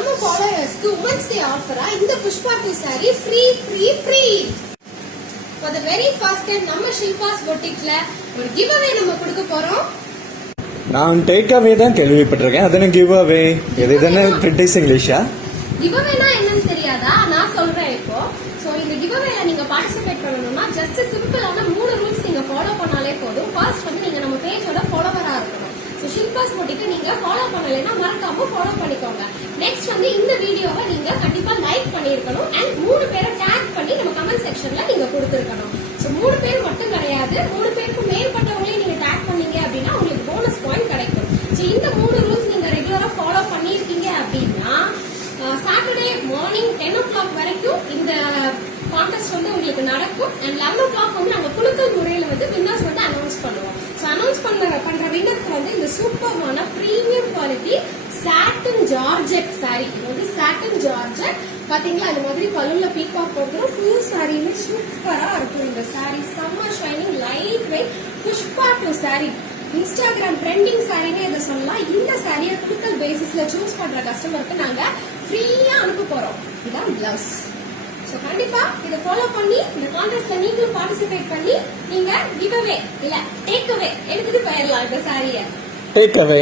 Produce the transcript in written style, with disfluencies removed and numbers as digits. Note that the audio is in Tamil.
நம்ம ஃபாலோவர்ஸ்க்கு உமன்ஸ் டே ஆஃபரா இந்த Pushpa 2 saree free for the very first time நம்ம ஷில்பாஸ் பொட்டிக்ல ஒரு கிவ் அவே நம்ம கொடுக்க போறோம். நான் டேக் அவே தான் கேள்விப்பட்டிருக்கேன். அது என்ன கிவ் அவே? இது என்ன பிரிட்டிஷ் இங்கிலீஷா? கிவ் அவேனா என்னன்னு தெரியாதா? நான் சொல்றேன் இப்போ. சோ இந்த கிவ் அவேல நீங்க பார்ட்டிசிபேட் பண்ணனும்னா ஜஸ்ட் சிம்பிளான 3 ரூல்ஸ் நீங்க ஃபாலோ பண்ணாலே போதும். ஃபர்ஸ்ட் வந்து நீங்க நம்ம பேஜோட ஃபாலோவரா இருக்கணும். சோ ஷில்பாஸ் பொட்டிக்கு நீங்க ஃபாலோ பண்ணலைன்னா மறக்காம ஃபாலோ பண்ணிக்கோங்க. நெக்ஸ்ட் வந்து இந்த வீடியோவை நீங்க கண்டிப்பா லைக் பண்ணிருக்கணும் அண்ட் 3 பேரை டாக் பண்ணி நம்ம கமெண்ட் செக்ஷன்ல நீங்க கொடுத்திருக்கணும். சோ 3 பேர் மட்டும் கிடையாது, 3 பேருக்கு மேற்பட்டவங்களையும் நீங்க டாக் பண்ணீங்க அப்படின்னா உங்களுக்கு போனஸ் பாயிண்ட் கிடைக்கும். சோ இந்த 3 ரூல்ஸ் நீங்க ரெகுலரா ஃபாலோ பண்ணிருக்கீங்க அப்படின்னா சாட்டர்டே மார்னிங் 10 o'clock வரைக்கும் இந்த கான்டெஸ்ட் வந்து உங்களுக்கு நடக்கும் அண்ட் 11 o'clock வந்து நாங்க குலுக்கல் முறையில வந்து வின்னர்ஸ் வந்து அனௌன்ஸ் பண்ணுவோம். சோ அனௌன்ஸ் பண்ற வின்னருக்கு வந்து இந்த சூப்பர்மான பிரீமியம் குவாலிட்டி சாட்டின் ஜார்ஜெட் சாரி. இது வந்து சாட்டின் ஜார்ஜெட் பாத்தீங்களா, இந்த மாதிரி பல்லுல பீகாக் போடுறோம். ஃபுல் சாரியுமே சூப்பரா இருக்கும். இந்த sari summer shining light weight Pushpa 2 saree Instagram trending சாரினே இதை சொல்லலாம். இந்த சாரியை குலுக்கல் பேசிஸ்ல சூஸ் பண்ற கஸ்டமருக்கு நாங்க ஃப்ரீயா அனுப்ப போறோம். இதுதான் பிளவுஸ். சோ கண்டிப்பா இதை ஃபாலோ பண்ணி இந்த கான்டெஸ்ட்ல நீங்களும் பார்ட்டிசிபேட் பண்ணி நீங்க கிவ் அவே இல்ல டேக் அவே எடுத்துட்டு போயிடலாம் இந்த சாரியை. Take away